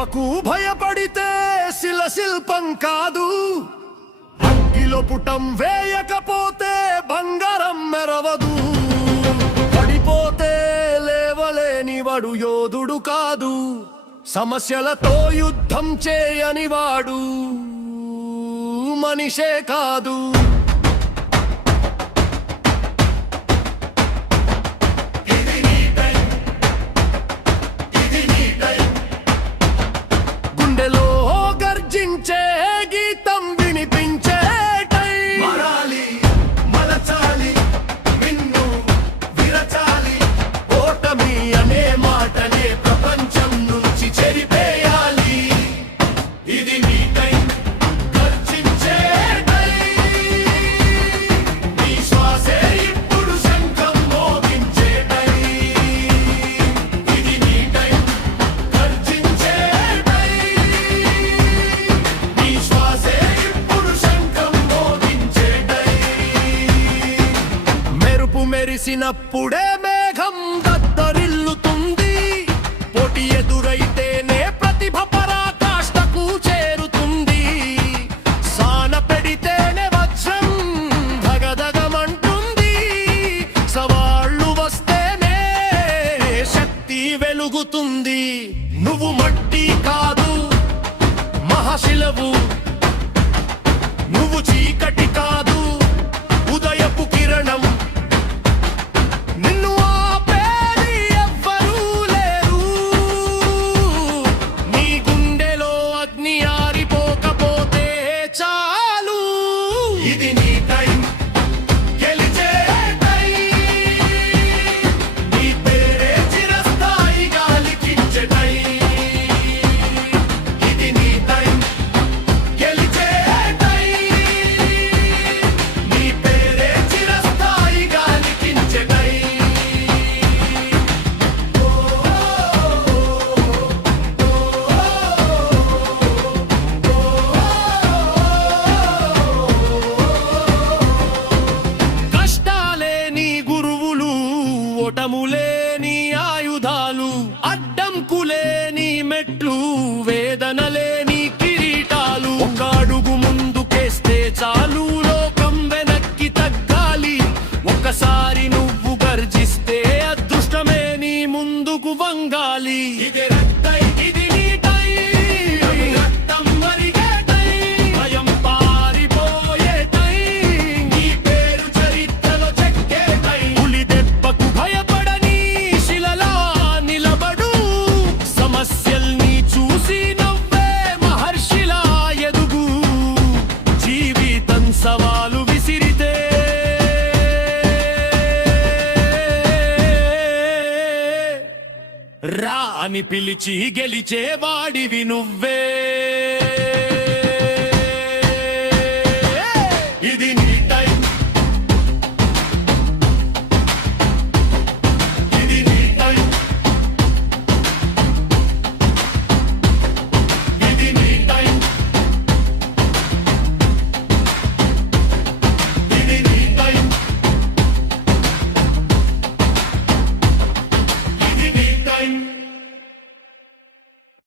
దెబ్బకు భయపడితే శిల్పం కాదు. అగ్గిలో పుటం వేయకపోతే బంగారం మెరవదు. పడిపోతే లేవలేని వాడు యోధుడు కాదు. సమస్యలతో యుద్ధం చేయని వాడు మనిషే కాదు. గుండెలో గర్జించే గీతం వినిపించే మారాలి, మలచాలి, నిన్ను విరచాలి. ఓటమి అనే మాటనే ప్రపంచం నుంచి చెరిపేయాలి. ఇది నీ టైం, గర్జించే టైం. నీ శ్వాసే ఇప్పుడు శంఖం మోగించే టైం. ఇది నీ టైం, గర్జించే టైం. నీ శ్వాసే ఇప్పుడు శంఖం మోగించే టైం. మెరుపు మెరిసినప్పుడే మేఘం దద్దరిల్లుతుంది. పోటీ ఎదురైతేనే ప్రతిభ పరాకాష్ఠకు చేరుతుంది. సాన పెడితేనే వజ్రం ధగధగమంటుంది. సవాళ్ళు వస్తేనే శక్తి వెలుగుతుంది. నువ్వు మట్టి కాదు, మహాశిలవు. నువ్వు చీకటి కాదు, ఉదయపు కిరణం. నిన్ను ఆపేది ఎవ్వరూ లేరు. నీ గుండెలో అగ్ని ఆరిపోకపోతే చాలు. ఇది నీ టైం, గెలిచే టైం. నీ పేరే చిరస్థాయిగా లిఖించే టైం. ఇది నీ టైం, గెలిచే టైం. నీ పేరే చిరస్థాయిగా లిఖించే టైం. కష్టాలే నీ గురువులు, ఓటములే నీ ఆయుధాలు. అడ్డంకులే నీ మెట్లు, వేదనలే నీ కిరీటాలు. ఒక అడుగు ముందుకేస్తే చాలు, లోకం వెనక్కి తగ్గాలి. ఒక్కసారి నువ్వు గర్జిస్తే అదృష్టమే నీ ముందుకు వంగాలి. ఇదే రక్తై, ఇది నీ టైం. రక్తం మరిగే టైం. భయం పారిపోయే టైం. నీ పేరు చరిత్రలో చెక్కే టైం. పులి దెబ్బకు భయపడని శిలలా నిలబడు. సమస్యల్ని చూసి నవ్వే మహర్షిలా ఎదుగు. జీవితం సవాలు విసిరితే రా అని పిలిచి గెలిచే వాడివి నువ్వే. ఇది నీ టైం, ఇది నీ టైం. ఇది నీ టైం, ఇది నీ టైం. ఇది నీ టైం.